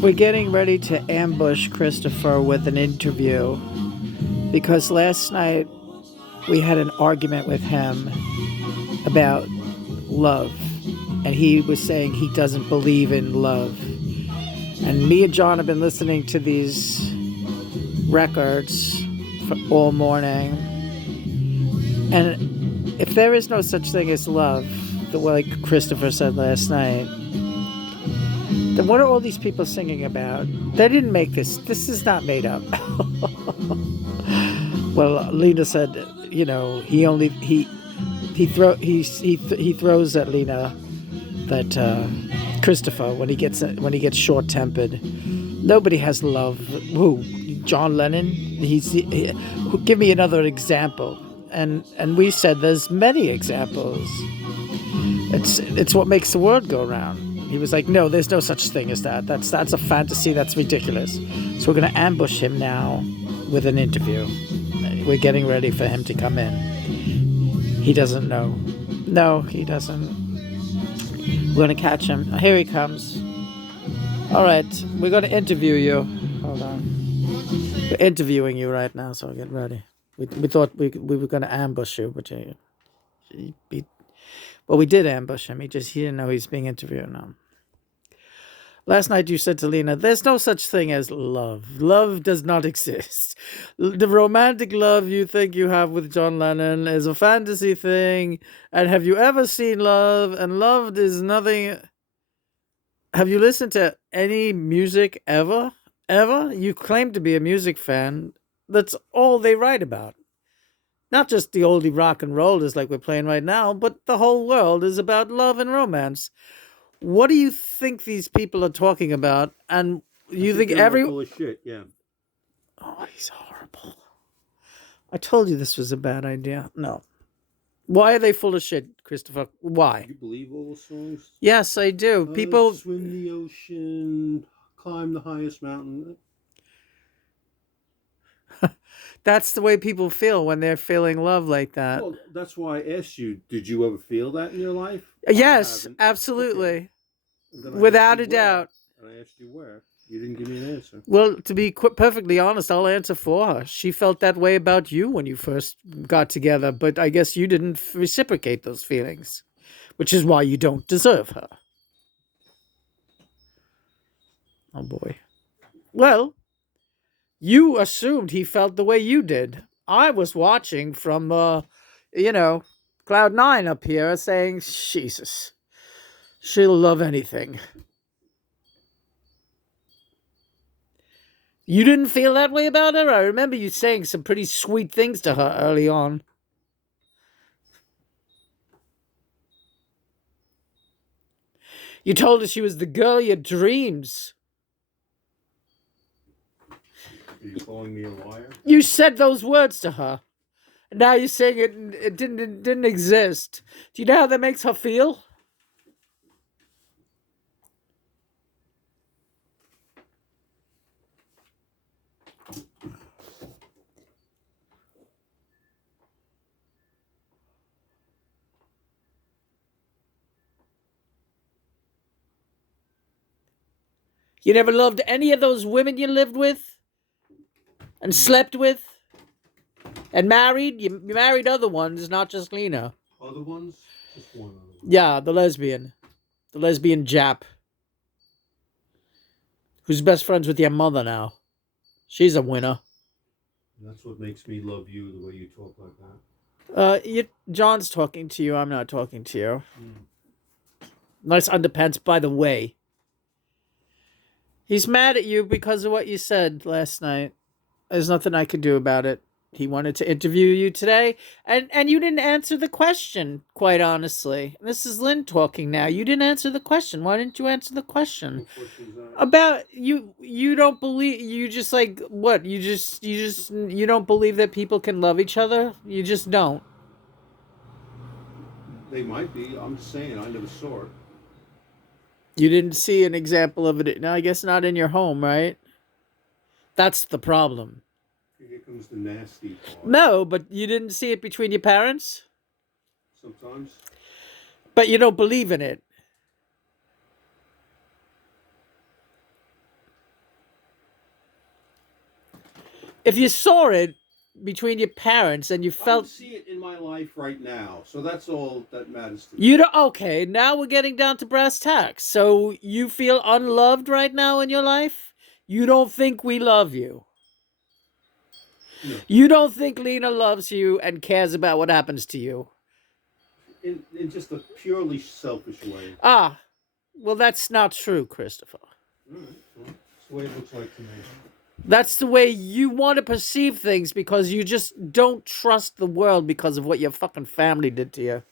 We're getting ready to ambush Christopher with an interview because last night we had an argument with him about love. And he was saying he doesn't believe in love. And me and John have been listening to these records for all morning. And if there is no such thing as love, the way Christopher said last night, then what are all these people singing about? They didn't make this. This is not made up. Well, Lena said, you know, he throws at Lena that Christopher when he gets short-tempered. Nobody has love. Who? John Lennon? Give me another example. And we said there's many examples. It's what makes the world go round. He was like, no, there's no such thing as that. That's a fantasy. That's ridiculous. So we're going to ambush him now with an interview. We're getting ready for him to come in. He doesn't know. No, he doesn't. We're going to catch him. Here he comes. All right, we're going to interview you. Hold on. We're interviewing you right now, so get ready. We thought we were going to ambush you, but well, we did ambush him. He didn't know he's being interviewed now. Last night you said to Lena, there's no such thing as love. Love does not exist. The romantic love you think you have with John Lennon is a fantasy thing. And have you ever seen love? And love is nothing. Have you listened to any music ever? Ever? You claim to be a music fan. That's all they write about. Not just the oldie rock and rollers like we're playing right now, but the whole world is about love and romance. What do you think these people are talking about? And you think everyone full of shit? Yeah. Oh, he's horrible. I told you this was a bad idea. No. Why are they full of shit, Christopher? Why? You believe all those songs? Yes, I do. People swim the ocean, climb the highest mountain. That's the way people feel when they're feeling love like that. Well, that's why I asked you, did you ever feel that in your life? Yes, absolutely. Okay. Without a doubt. And I asked you where. You didn't give me an answer. Well, to be perfectly honest, I'll answer for her. She felt that way about you when you first got together, but I guess you didn't reciprocate those feelings, which is why you don't deserve her. Oh, boy. Well, you assumed he felt the way you did. I was watching from, Cloud 9 up here saying, Jesus, she'll love anything. You didn't feel that way about her? I remember you saying some pretty sweet things to her early on. You told her she was the girl of your dreams. Are you calling me a liar? You said those words to her. And now you're saying it didn't exist. Do you know how that makes her feel? You never loved any of those women you lived with? And slept with? And married? You married other ones, not just Lena. Other ones? Just one other one. Yeah, the lesbian. The lesbian Jap. Who's best friends with your mother now. She's a winner. That's what makes me love you, the way you talk like that. John's talking to you. I'm not talking to you. Nice underpants, by the way. He's mad at you because of what you said last night. There's nothing I could do about it. He wanted to interview you today, and you didn't answer the question, quite honestly. This is Lynn talking now. You didn't answer the question. Why didn't you answer the question? About you don't believe, you just like, what? You don't believe that people can love each other? You just don't. They might be. I'm just saying, I never saw it. You didn't see an example of it. No, I guess not in your home, right? That's the problem. Here comes the nasty part. No, but you didn't see it between your parents? Sometimes. But you don't believe in it. If you saw it between your parents and you I don't felt see it in my life right now, so that's all that matters to me. you don't, okay, now we're getting down to brass tacks. So you feel unloved right now in your life? You don't think we love you? No, You don't think Lena loves you and cares about what happens to you? in just a purely selfish way. Ah, well, that's not true, Christopher. All right, well, that's the way it looks like to me. That's the way you want to perceive things because you just don't trust the world because of what your fucking family did to you.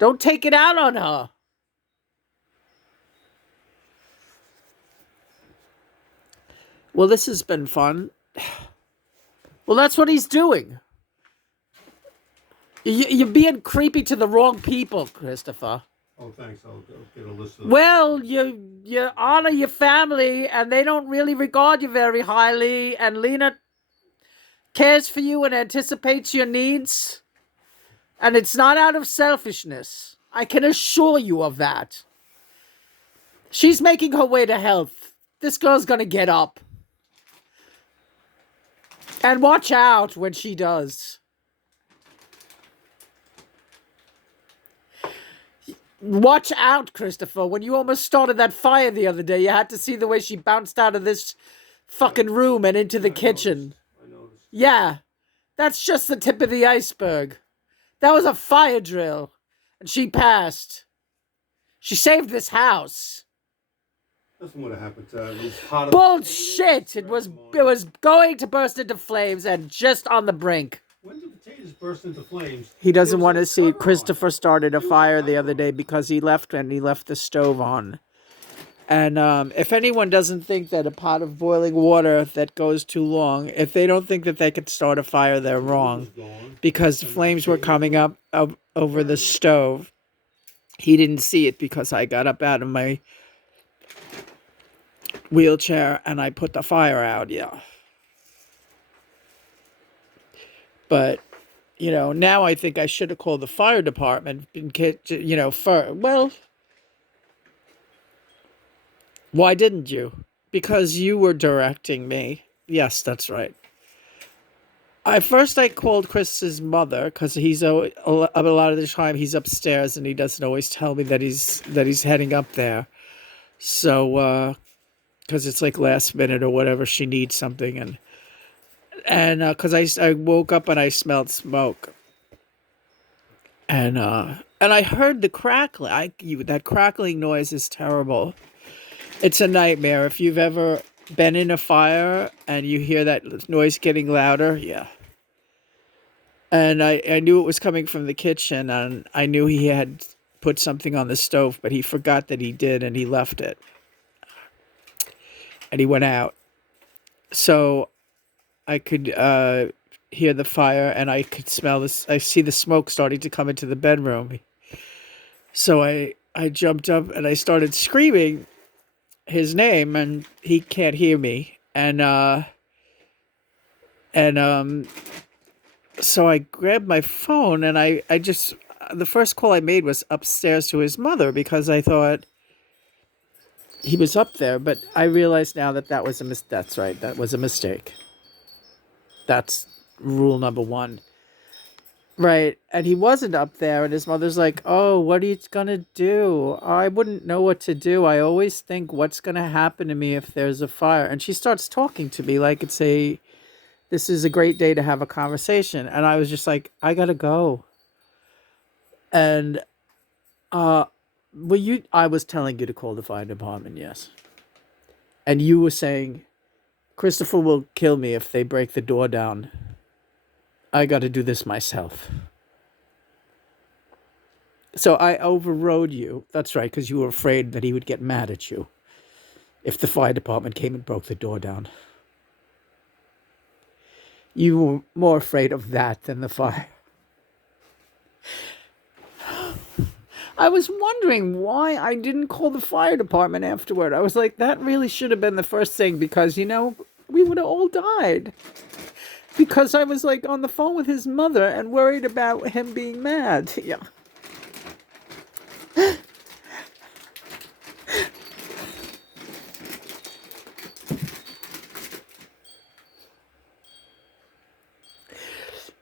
Don't take it out on her. Well, this has been fun. Well, that's what he's doing. You're being creepy to the wrong people, Christopher. Oh, thanks. I'll get a list of them. Well, you honor your family, and they don't really regard you very highly, and Lena cares for you and anticipates your needs, and it's not out of selfishness. I can assure you of that. She's making her way to health. This girl's gonna get up. And watch out when she does. Watch out, Christopher. When you almost started that fire the other day, you had to see the way she bounced out of this fucking room and into the kitchen. I noticed. Yeah, that's just the tip of the iceberg. That was a fire drill. And she passed. She saved this house. That's what happened to her. It was hot. Bullshit! It was going to burst into flames and just on the brink. When the potatoes burst into flames, He doesn't there was want a to see. cover on Christopher it. started a There was fire the cover other on day it. because he left the stove on. And if anyone doesn't think that a pot of boiling water that goes too long, if they don't think that they could start a fire, they're The wood wrong. was gone, Because the and flames were potatoes coming up over the stove. He didn't see it because I got up out of my wheelchair and I put the fire out, yeah. But, now I think I should have called the fire department in case, well, why didn't you? Because you were directing me. Yes, that's right. I called Chris's mother because a lot of the time he's upstairs and he doesn't always tell me that he's heading up there. So because it's like last minute or whatever, she needs something and because I woke up and I smelled smoke and I heard the crackling. That crackling noise is terrible. It's a nightmare. If you've ever been in a fire and you hear that noise getting louder, yeah. And I knew it was coming from the kitchen, and I knew he had put something on the stove, but he forgot that he did, and he left it. And he went out. So I could hear the fire, and I could smell this. I see the smoke starting to come into the bedroom. So I jumped up, and I started screaming his name, and he can't hear me. And so I grabbed my phone and I just, the first call I made was upstairs to his mother because I thought he was up there, but I realize now that was that's right, that was a mistake. That's rule number one. Right, and he wasn't up there, and his mother's like, oh, what are you gonna do? I wouldn't know what to do. I always think what's gonna happen to me if there's a fire. And she starts talking to me like this is a great day to have a conversation. And I was just like, I gotta go. And I was telling you to call the fire department, yes. And you were saying Christopher will kill me if they break the door down. I gotta do this myself. So I overrode you. That's right, because you were afraid that he would get mad at you if the fire department came and broke the door down. You were more afraid of that than the fire. I was wondering why I didn't call the fire department afterward. I was like, that really should have been the first thing because, we would have all died. Because I was like on the phone with his mother and worried about him being mad. Yeah.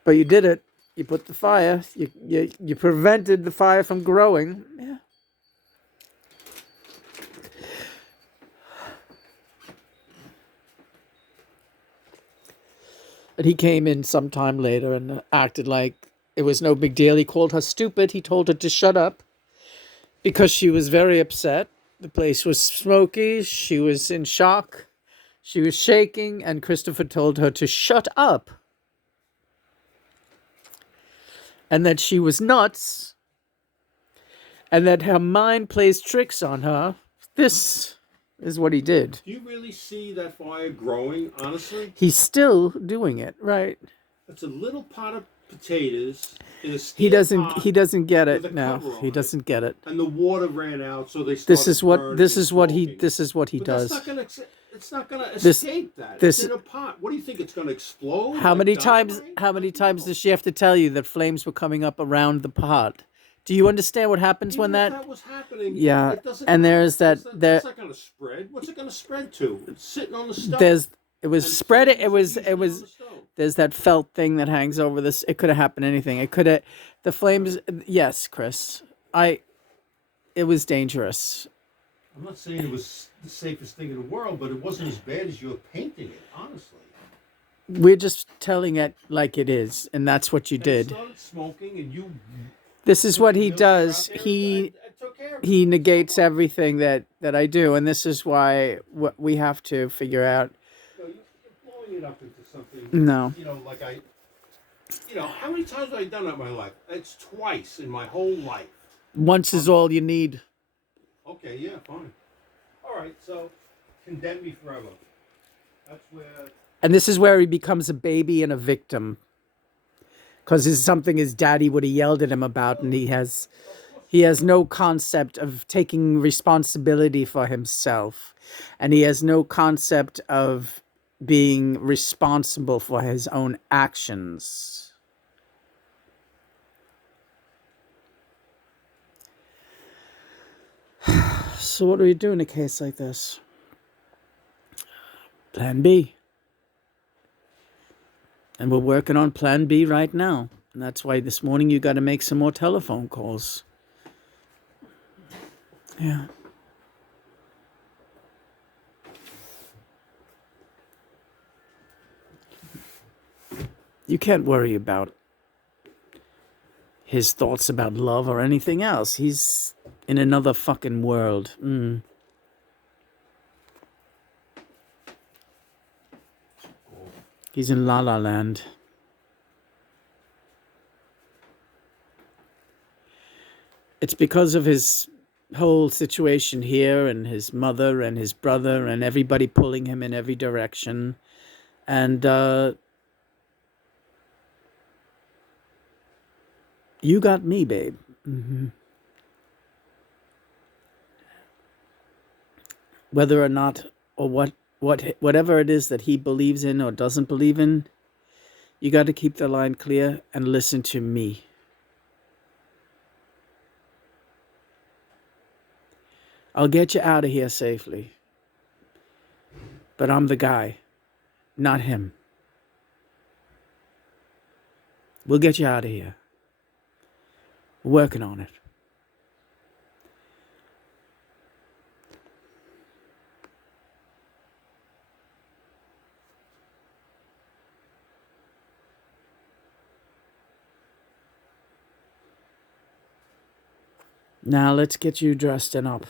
But you did it. You put the fire. You prevented the fire from growing. Yeah. And he came in sometime later and acted like it was no big deal. He called her stupid. He told her to shut up because she was very upset. The place was smoky. She was in shock. She was shaking, and Christopher told her to shut up. And that she was nuts. And that her mind plays tricks on her. This is what he did. Do you really see that fire growing, honestly? He's still doing it, right? It's a little pot of potatoes in a steel pot. He doesn't get with it a now. cover on He it, doesn't get it. And the water ran out, so they started This is what burning this and is what he smoking. this is what he But does. it's not gonna escape that. this- It's in a pot. What do you think? It's gonna explode? How like many dynamite? times how many Like, times no. does she have to tell you that flames were coming up around the pot? Do you understand what happens Even when if that was happening, Yeah, it doesn't and matter. there's that That's not gonna spread. What's it gonna spread to? It's sitting on the stove. it was And spread it flames was are it usually on was the stove. there's that felt thing that hangs over this. It could have happened anything. It could have the flames. Yes, Chris. It was dangerous. I'm not saying it was the safest thing in the world, but it wasn't as bad as you're painting it, honestly. We're just telling it like it is, and that's what you And did. It started smoking, and you. This is put what the he wheelchair out does. there He and took care of it. he negates everything that I do, and this is why what we have to figure out. No, you're blowing it up into something. No. Like how many times have I done that in my life? It's twice in my whole life. Once is all you need. Okay, yeah, fine. All right, so condemn me forever. That's where. And this is where he becomes a baby and a victim. Because it's something his daddy would have yelled at him about, and he has no concept of taking responsibility for himself. And he has no concept of being responsible for his own actions. So what do we do in a case like this? Plan B. And we're working on Plan B right now. And that's why this morning you got to make some more telephone calls. Yeah. You can't worry about his thoughts about love or anything else. He's in another fucking world. He's in La La Land. It's because of his whole situation here and his mother and his brother and everybody pulling him in every direction. And you got me, babe. Mm-hmm. Whether or not or whatever it is that he believes in or doesn't believe in, you got to keep the line clear and listen to me. I'll get you out of here safely. But I'm the guy, not him. We'll get you out of here. We're working on it. Now let's get you dressed and up.